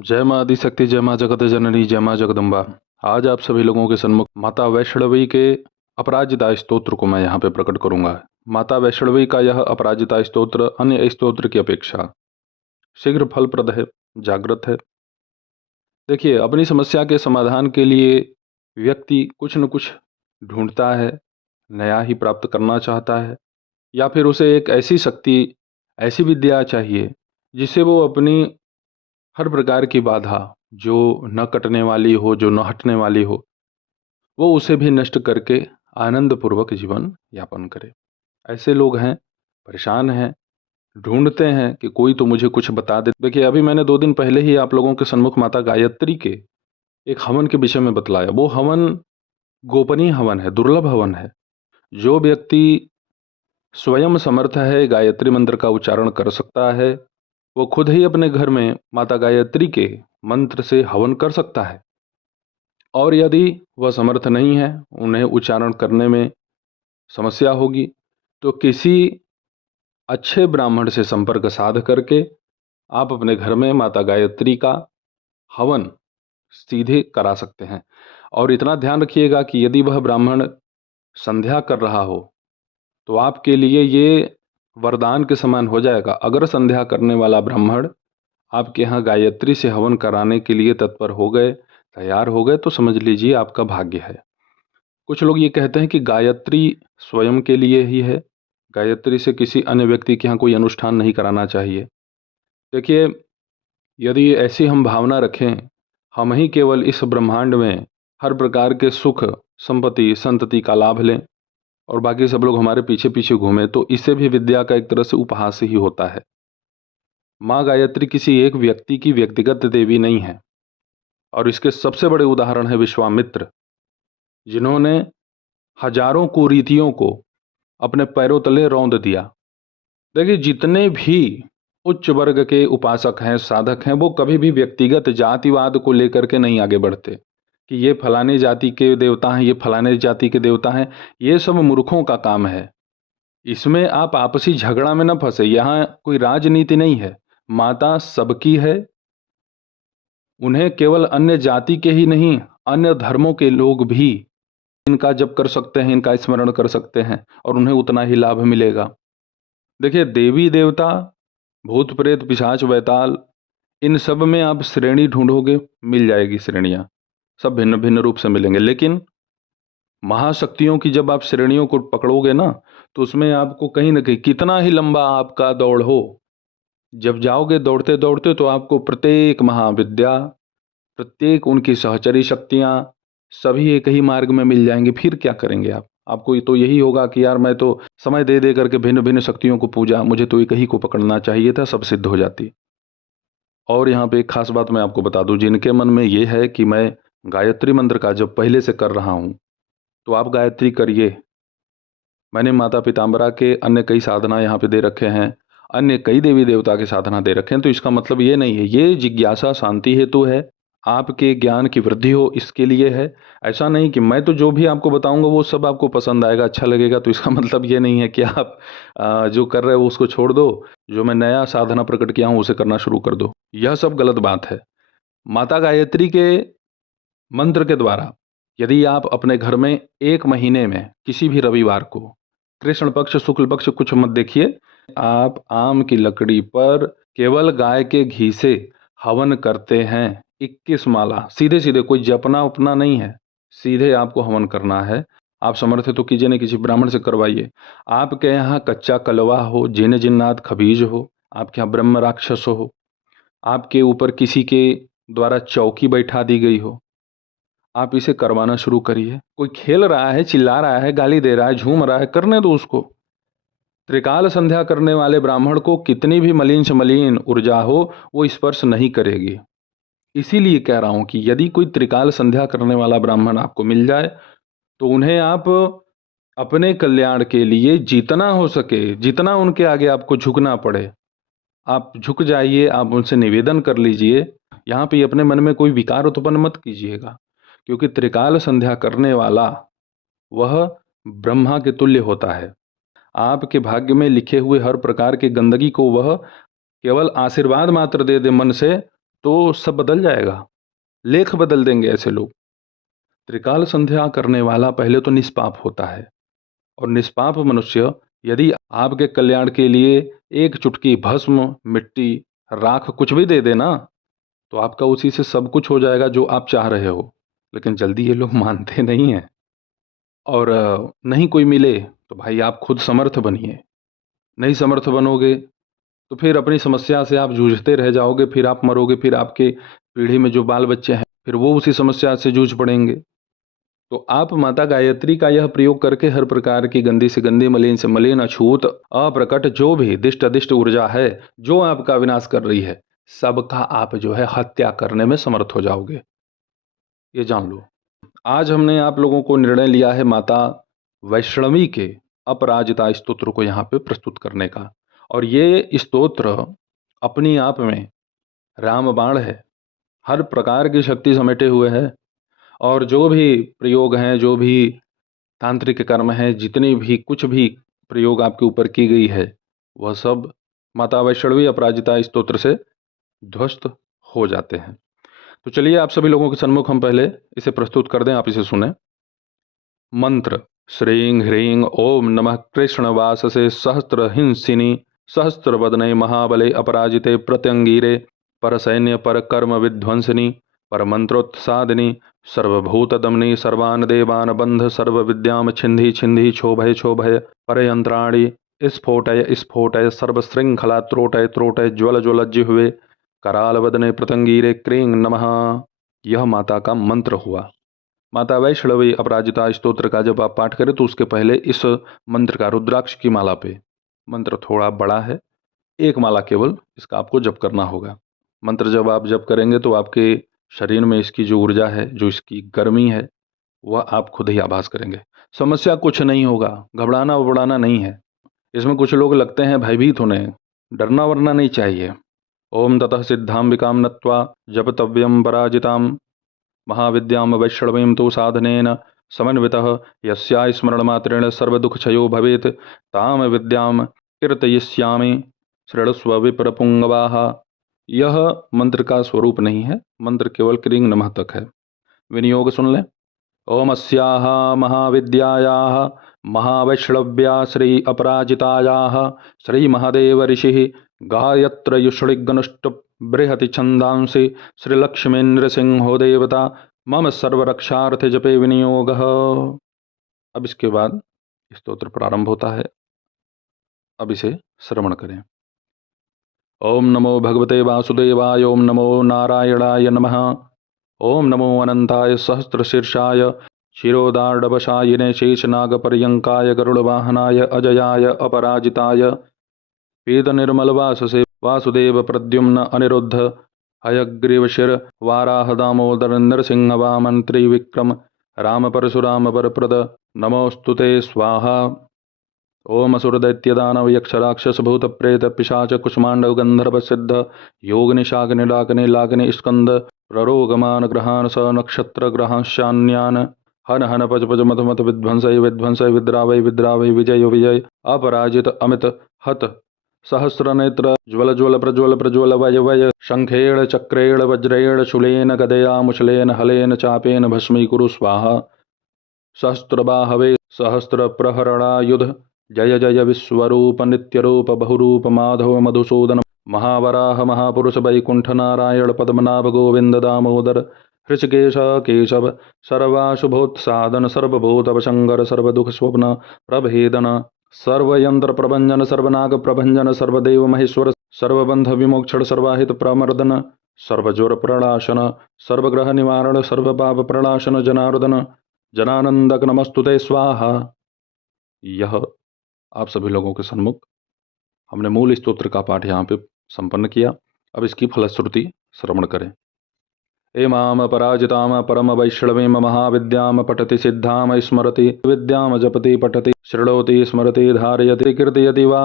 जय माँ आदिशक्ति, जय माँ जगत जननी, जय माँ जगदम्बा। आज आप सभी लोगों के सन्मुख माता वैष्णवी के अपराजिता स्तोत्र को मैं यहाँ पे प्रकट करूंगा। माता वैष्णवी का यह अपराजिता स्तोत्र अन्य स्तोत्र की अपेक्षा शीघ्र फलप्रद है, जागृत है। देखिए, अपनी समस्या के समाधान के लिए व्यक्ति कुछ न कुछ ढूंढता है, नया ही प्राप्त करना चाहता है, या फिर उसे एक ऐसी शक्ति, ऐसी विद्या चाहिए जिससे वो अपनी हर प्रकार की बाधा जो न कटने वाली हो, जो न हटने वाली हो, वो उसे भी नष्ट करके आनंद पूर्वक जीवन यापन करे। ऐसे लोग हैं, परेशान हैं, ढूंढते हैं कि कोई तो मुझे कुछ बता दे। देखिए, अभी मैंने 2 दिन पहले ही आप लोगों के सन्मुख माता गायत्री के एक हवन के विषय में बतलाया। वो हवन गोपनीय हवन है, दुर्लभ हवन है। जो व्यक्ति स्वयं समर्थ है, गायत्री मंत्र का उच्चारण कर सकता है, वो खुद ही अपने घर में माता गायत्री के मंत्र से हवन कर सकता है। और यदि वह समर्थ नहीं है, उन्हें उच्चारण करने में समस्या होगी, तो किसी अच्छे ब्राह्मण से संपर्क साध करके आप अपने घर में माता गायत्री का हवन सीधे करा सकते हैं। और इतना ध्यान रखिएगा कि यदि वह ब्राह्मण संध्या कर रहा हो तो आपके लिए ये वरदान के समान हो जाएगा। अगर संध्या करने वाला ब्राह्मण आपके यहाँ गायत्री से हवन कराने के लिए तत्पर हो गए, तैयार हो गए, तो समझ लीजिए आपका भाग्य है। कुछ लोग ये कहते हैं कि गायत्री स्वयं के लिए ही है, गायत्री से किसी अन्य व्यक्ति के यहाँ कोई अनुष्ठान नहीं कराना चाहिए। देखिए, यदि ऐसी हम भावना रखें, हम ही केवल इस ब्रह्मांड में हर प्रकार के सुख, संपत्ति, संतति का लाभ लें और बाकी सब लोग हमारे पीछे पीछे घूमें, तो इससे भी विद्या का एक तरह से उपहास ही होता है। माँ गायत्री किसी एक व्यक्ति की व्यक्तिगत देवी नहीं है। और इसके सबसे बड़े उदाहरण है विश्वामित्र, जिन्होंने हजारों कुरीतियों को अपने पैरों तले रौंद दिया। देखिए, जितने भी उच्च वर्ग के उपासक हैं, साधक हैं, वो कभी भी व्यक्तिगत जातिवाद को लेकर के नहीं आगे बढ़ते कि ये फलाने जाति के देवता हैं, ये फलाने जाति के देवता हैं। ये सब मूर्खों का काम है। इसमें आप आपसी झगड़ा में न फंसे। यहाँ कोई राजनीति नहीं है। माता सबकी है। उन्हें केवल अन्य जाति के ही नहीं, अन्य धर्मों के लोग भी इनका जप कर सकते हैं, इनका स्मरण कर सकते हैं और उन्हें उतना ही लाभ मिलेगा। देखिए, देवी देवता, भूत प्रेत, पिशाच, वैताल, इन सब में आप श्रेणी ढूंढोगे, मिल जाएगी श्रेणियां, सब भिन्न भिन्न रूप से मिलेंगे। लेकिन महाशक्तियों की जब आप श्रेणियों को पकड़ोगे ना, तो उसमें आपको कहीं ना कहीं, कितना ही लंबा आपका दौड़ हो, जब जाओगे दौड़ते दौड़ते, तो आपको प्रत्येक महाविद्या, प्रत्येक उनकी सहचरी शक्तियां, सभी एक ही मार्ग में मिल जाएंगे। फिर क्या करेंगे आप? आपको तो यही होगा कि यार, मैं तो समय दे दे करके भिन्न भिन्न शक्तियों को पूजा, मुझे तो एक ही को पकड़ना चाहिए था, सब सिद्ध हो जाती। और यहाँ पे एक खास बात मैं आपको बता दूं, जिनके मन में ये है कि मैं गायत्री मंत्र का जब पहले से कर रहा हूं, तो आप गायत्री करिए। मैंने माता पिताम्बरा के अन्य कई साधना यहाँ पे दे रखे हैं, अन्य कई देवी देवता के साधना दे रखे हैं। तो इसका मतलब ये नहीं है, ये जिज्ञासा शांति हेतु है, आपके ज्ञान की वृद्धि हो इसके लिए है। ऐसा नहीं कि मैं तो जो भी आपको बताऊंगा वो सब आपको पसंद आएगा, अच्छा लगेगा। तो इसका मतलब ये नहीं है कि आप जो कर रहे हो उसको छोड़ दो, जो मैं नया साधना प्रकट किया हूँ उसे करना शुरू कर दो। यह सब गलत बात है। माता गायत्री के मंत्र के द्वारा यदि आप अपने घर में 1 महीने में किसी भी रविवार को, कृष्ण पक्ष, शुक्ल पक्ष, कुछ मत देखिए, आप आम की लकड़ी पर केवल गाय के घी से हवन करते हैं, 21 माला, सीधे सीधे, कोई जपना उपना नहीं है, सीधे आपको हवन करना है। आप समर्थ है तो कीजिए, नहीं किसी ब्राह्मण से करवाइए। आपके यहाँ कच्चा कलवा हो, जिन जिन्नात खबीज हो, आपके यहाँ ब्रह्म राक्षस हो, आपके ऊपर किसी के द्वारा चौकी बैठा दी गई हो, आप इसे करवाना शुरू करिए। कोई खेल रहा है, चिल्ला रहा है, गाली दे रहा है, झूम रहा है, करने दो उसको। त्रिकाल संध्या करने वाले ब्राह्मण को कितनी भी मलिन से मलिन ऊर्जा हो, वो स्पर्श नहीं करेगी। इसीलिए कह रहा हूं कि यदि कोई त्रिकाल संध्या करने वाला ब्राह्मण आपको मिल जाए, तो उन्हें आप अपने कल्याण के लिए जितना हो सके, जितना उनके आगे आपको झुकना पड़े, आप झुक जाइए, आप उनसे निवेदन कर लीजिए। यहाँ पे अपने मन में कोई विकार उत्पन्न मत कीजिएगा, क्योंकि त्रिकाल संध्या करने वाला वह ब्रह्मा के तुल्य होता है। आपके भाग्य में लिखे हुए हर प्रकार के गंदगी को वह केवल आशीर्वाद मात्र दे दे मन से, तो सब बदल जाएगा, लेख बदल देंगे ऐसे लोग। त्रिकाल संध्या करने वाला पहले तो निष्पाप होता है, और निष्पाप मनुष्य यदि आपके कल्याण के लिए एक चुटकी भस्म, मिट्टी, राख कुछ भी दे देना, तो आपका उसी से सब कुछ हो जाएगा जो आप चाह रहे हो। लेकिन जल्दी ये लोग मानते नहीं हैं। और नहीं कोई मिले तो भाई आप खुद समर्थ बनिए। नहीं समर्थ बनोगे तो फिर अपनी समस्या से आप जूझते रह जाओगे, फिर आप मरोगे, फिर आपके पीढ़ी में जो बाल बच्चे हैं फिर वो उसी समस्या से जूझ पड़ेंगे। तो आप माता गायत्री का यह प्रयोग करके हर प्रकार की गंदी से गंदी, मलिन से मलिन, अछूत, अप्रकट जो भी दिष्ट अदिष्ट ऊर्जा है जो आपका विनाश कर रही है, सबका आप जो है हत्या करने में समर्थ हो जाओगे, ये जान लो। आज हमने आप लोगों को निर्णय लिया है माता वैष्णवी के अपराजिता स्तोत्र को यहाँ पे प्रस्तुत करने का। और ये स्तोत्र अपनी आप में रामबाण है, हर प्रकार की शक्ति समेटे हुए है। और जो भी प्रयोग हैं, जो भी तांत्रिक कर्म हैं, जितनी भी कुछ भी प्रयोग आपके ऊपर की गई है, वह सब माता वैष्णवी अपराजिता स्तोत्र से ध्वस्त हो जाते हैं। तो चलिए आप सभी लोगों के सन्मुख हम पहले इसे प्रस्तुत कर दें, आप इसे सुने। मंत्र: श्रीं ह्रीं ओम नमः कृष्णवाससे सहस्त्रहिंसिनी सहस्त्रवदने महाबले अपराजिते प्रत्यंगिरे परसैन्य परकर्म विध्वंसिनी परमंत्रोत्सादिनी सर्वभूतदमनी सर्वान् देवान् बंध सर्वविद्यां छिन्धि छिन्धि क्षोभय क्षोभय परयंत्राणि स्फोटय स्फोटय सर्वशृंखला त्रोटय त्रोटय ज्वल ज्वल जिह्वे कराल वदने प्रतंगीरे क्रीं नमः। यह माता का मंत्र हुआ। माता वैष्णवी अपराजिता स्तोत्र का जब आप पाठ करें तो उसके पहले इस मंत्र का रुद्राक्ष की माला पे, मंत्र थोड़ा बड़ा है, एक माला केवल इसका आपको जप करना होगा। मंत्र जब आप जप करेंगे तो आपके शरीर में इसकी जो ऊर्जा है, जो इसकी गर्मी है, वह आप खुद ही आभास करेंगे। समस्या कुछ नहीं होगा, घबराना वबड़ाना नहीं है। इसमें कुछ लोग लगते हैं भयभीत होने, डरना वरना नहीं चाहिए। ओम ततः सिद्धांबिकां नत्वा जपतव्यं पराजितां महाविद्यां वैष्णवीं तु साधनेन समन्वितः यस्या स्मरणमात्रेण सर्वदुःखक्षयो भवेत् तां विद्यां कीर्तयिष्यामि शृणुष्व विप्रपुंगवाः। यह मंत्र का स्वरूप नहीं है, मंत्र केवल क्रीं नमः तक है। विनियोग सुन लें। ओम अस्याः महाविद्यायाः महावैष्णव्या श्री अपराजितायाः श्री महादेव ऋषिः गायत्रयुष्णिगनुष्ट बृहति छंदांसि श्रीलक्ष्मीन्द्रसिंहो देवता मम सर्वरक्षार्थ जपे विनियोगः। अब इसके बाद स्तोत्र प्रारंभ होता है, अब इसे श्रवण करें। ओम नमो भगवते वासुदेवाय, ओम नमो नारायणाय नमः, ओम नमो अनंताय सहस्रशीर्षाय क्षीरोदार्ढवशायिने शेषनागपर्यंकाय गरुड़वाहनाय अजयाय अपराजिताय पीतनिर्मलवाससे वासुदेव प्रद्युम्न अनिरुद्ध हयग्रीवशिर वाराह दामोदर नरसिंह वामन त्रिविक्रम राम परशुराम वरप्रद नमोस्तुते स्वाहा। ओम असुर दैत्य दानव यक्ष राक्षस भूत प्रेत पिशाच कुष्मांडव गंधर्व सिद्ध योगिनि शाग्नि डाकिनि लागिनि स्कंद प्ररोगमान ग्रहान स नक्षत्र ग्रहांशान्यान हन हन पज पज मत मत विध्वंसय विध्वंसय विद्रावय विद्रावय विजय विजय अपराजित अमित हत सहस्र नेत्र ज्वल ज्वल प्रज्वल प्रज्वल वय वय शंखेण चक्रेण वज्रेण शूलेन गदया मुशलेन हलेन चापेन भस्मीकुरु स्वाहा। सहस्रबाहवे सहस्र प्रहरणायुध जय जय विश्वरूप नित्यरूप बहुरूप माधव मधुसूदन महावराह महापुरुष वैकुंठ नारायण पद्मनाभ गोविंद दामोदर हृषिकेश केशव सर्वाशुभोत्सादन सर्वभूतवशंकर सर्वदुख स्वप्न प्रभेदन सर्वयंत्र प्रभंजन सर्वनाग प्रभंजन सर्वदेव महेश्वर सर्वबंध विमोक्षण सर्वाहित प्रमर्दन सर्वज्वर प्रणाशन सर्वग्रह निवारण सर्वपाप प्रणाशन जनार्दन जनानंदक नमस्तुते स्वाहा। यह आप सभी लोगों के सन्मुख हमने मूल स्तोत्र का पाठ यहाँ पे संपन्न किया। अब इसकी फलश्रुति श्रवण करें। एमाम पराजिताम परम वैष्णवीं महाविद्याम पठति सिद्धाम स्मरति विद्याम जपति पठति शृणोति स्मरति धारयति कीर्तयति वा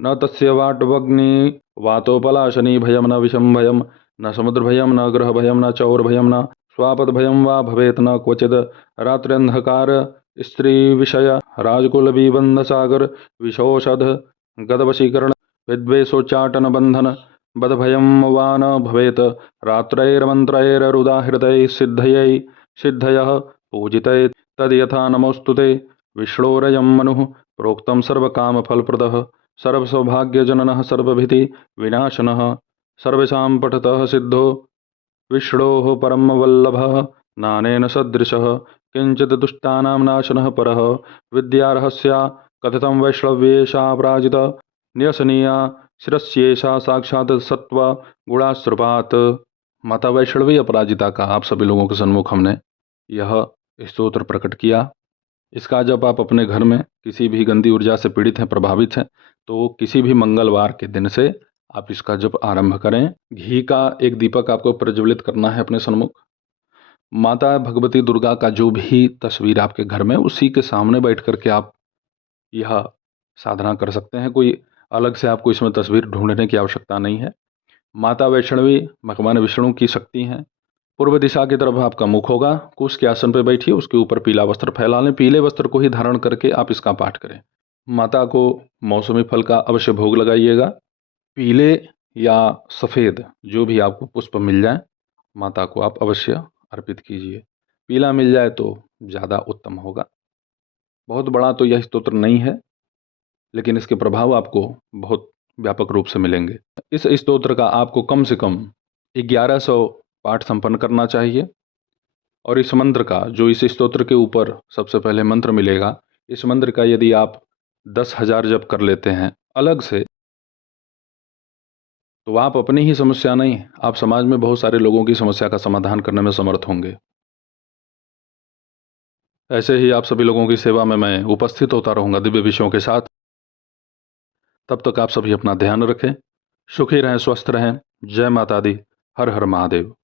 न तस्य वाट्वग्नि वातोपलाशनी भयम न विषम भयम न समुद्र भयम न ग्रह भयम न चौर भयम न स्वापद भयम वा भवेत न क्वचिद रात्र्यंधकार स्त्री विषय राजकुल विबंध सागर विशोषध गदवशीकरण विद्वेषोच्चाटन बंधन बदभयं वा न भवेत् रात्रैर्मन्त्रैरुदाहृतैः सिद्धयः पूजितै तद्यथा नमोऽस्तु ते विष्णोरयं मनुः प्रोक्तं सर्वकामफलप्रदः सर्वसौभाग्यजननः सर्वभीतिविनाशनः सर्वेषां पठतः सिद्धो विष्णोः परमवल्लभः नानेन सदृशः किञ्चित् दुष्टानां नाशनः परः विद्यारहस्या कथितं वैष्णव्येषा पराजित न्यसनीया शिरस्येषा साक्षात् सत्व गुणाश्रुपात्। माता वैष्णवी अपराजिता का आप सभी लोगों के सन्मुख हमने यह स्तोत्र प्रकट किया। इसका जब आप अपने घर में किसी भी गंदी ऊर्जा से पीड़ित हैं, प्रभावित हैं, तो किसी भी मंगलवार के दिन से आप इसका जप आरंभ करें। घी का एक दीपक आपको प्रज्वलित करना है अपने सन्मुख। माता भगवती दुर्गा का जो भी तस्वीर आपके घर में, उसी के सामने बैठ करके आप यह साधना कर सकते हैं। कोई अलग से आपको इसमें तस्वीर ढूंढने की आवश्यकता नहीं है। माता वैष्णवी भगवान विष्णु की शक्ति हैं। पूर्व दिशा की तरफ आपका मुख होगा। कुश के आसन पर बैठिए, उसके ऊपर पीला वस्त्र फैला लें। पीले वस्त्र को ही धारण करके आप इसका पाठ करें। माता को मौसमी फल का अवश्य भोग लगाइएगा। पीले या सफ़ेद जो भी आपको पुष्प मिल जाए, माता को आप अवश्य अर्पित कीजिए। पीला मिल जाए तो ज़्यादा उत्तम होगा। बहुत बड़ा तो यह स्तोत्र नहीं है, लेकिन इसके प्रभाव आपको बहुत व्यापक रूप से मिलेंगे। इस स्तोत्र का आपको कम से कम 1100 पाठ संपन्न करना चाहिए। और इस मंत्र का, जो इस स्तोत्र के ऊपर सबसे पहले मंत्र मिलेगा, इस मंत्र का यदि आप 10,000 जप कर लेते हैं अलग से, तो आप अपनी ही समस्या नहीं, आप समाज में बहुत सारे लोगों की समस्या का समाधान करने में समर्थ होंगे। ऐसे ही आप सभी लोगों की सेवा में मैं उपस्थित होता रहूँगा दिव्य विषयों के साथ। तब तक आप सभी अपना ध्यान रखें, सुखी रहें, स्वस्थ रहें। जय माता दी। हर हर महादेव।